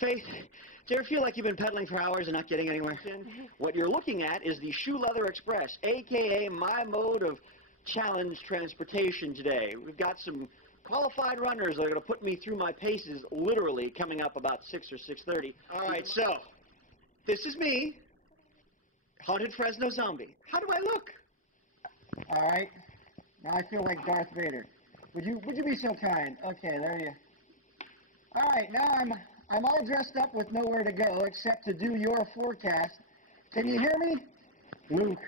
Faith, do you ever feel like you've been pedaling for hours and not getting anywhere? What you're looking at is the Shoe Leather Express, a.k.a. my mode of challenge transportation today. We've got some qualified runners that are going to put me through my paces literally coming up about 6 or 6:30. All right, so this is me, Haunted Fresno Zombie. How do I look? All right. Now I feel like Darth Vader. Would you be so kind? Okay, there you. All right, now I'm all dressed up with nowhere to go except to do your forecast. Can you hear me? Luke,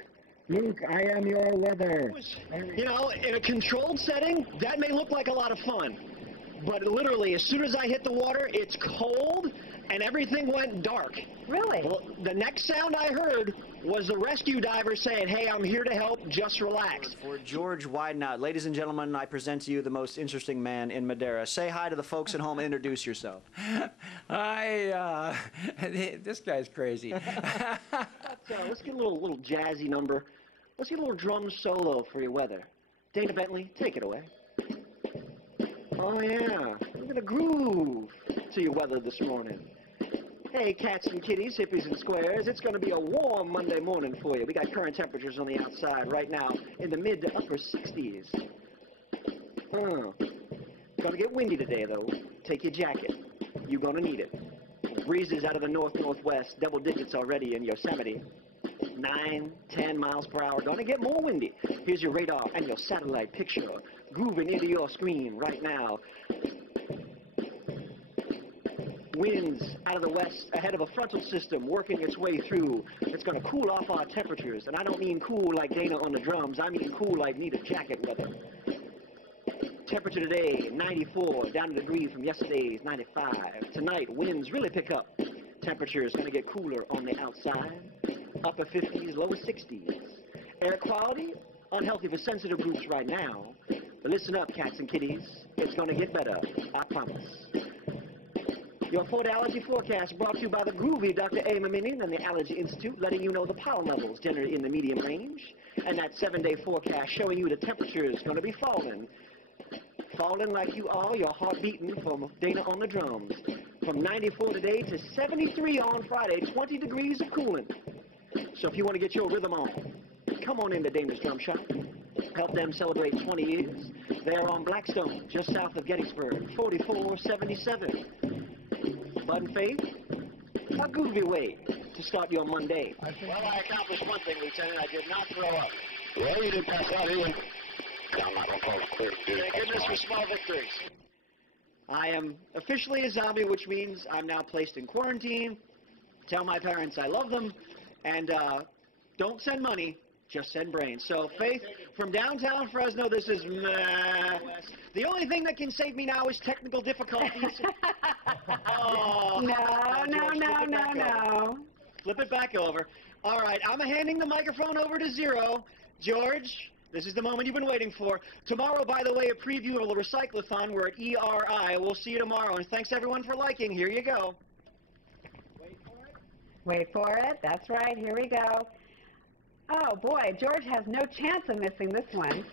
I am your weather. You know, in a controlled setting, that may look like a lot of fun. But literally, as soon as I hit the water, it's cold, and everything went dark. Really? Well, the next sound I heard was the rescue diver saying, "Hey, I'm here to help, just relax." For George Widenot, ladies and gentlemen, I present to you the most interesting man in Madera. Say hi to the folks at home and introduce yourself. This guy's crazy. Let's get a little jazzy number. Let's get a little drum solo for your weather. Dana Bentley, take it away. Oh, yeah. We're going to groove to your weather this morning. Hey, cats and kitties, hippies and squares, it's going to be a warm Monday morning for you. We got current temperatures on the outside right now in the mid to upper 60s. Going to get windy today, though. Take your jacket. You're going to need it. Breezes out of the north-northwest, double digits already in Yosemite. 9, 10 miles per hour. Going to get more windy. Here's your radar and your satellite picture grooving into your screen right now. Winds out of the west ahead of a frontal system working its way through. It's going to cool off our temperatures. And I don't mean cool like Dana on the drums. I mean cool like need a jacket weather. Temperature today, 94, down a degree from yesterday's 95. Tonight, winds really pick up. Temperature is going to get cooler on the outside. Upper 50s, lower 60s. Air quality, unhealthy for sensitive groups right now. But listen up, cats and kitties. It's going to get better, I promise. Your 4-day allergy forecast brought to you by the groovy Dr. A. Maminian and the Allergy Institute, letting you know the pollen levels generally in the medium range. And that 7-day forecast showing you the temperature is going to be falling. Falling like you are, your heart beating from Dana on the drums. From 94 today to 73 on Friday, 20 degrees of cooling. So if you want to get your rhythm on, come on into Dana's Drum Shop. Help them celebrate 20 years. They're on Blackstone, just south of Gettysburg, 4477. Bud and Faith, a groovy way to start your Monday. Well, I accomplished one thing, Lieutenant. I did not throw up. Well, you didn't pass out either. I'm not going to call it clear. Thank goodness for small victories. I am officially a zombie, which means I'm now placed in quarantine. Tell my parents I love them. And don't send money, just send brains. So, Faith, from downtown Fresno, this is meh. The only thing that can save me now is technical difficulties. Oh, No. Flip it back over. All right, I'm handing the microphone over to Zero. George, this is the moment you've been waiting for. Tomorrow, by the way, a preview of the Recyclathon. We're at ERI. We'll see you tomorrow. And thanks, everyone, for liking. Here you go. Wait for it. That's right. Here we go. Oh, boy. George has no chance of missing this one.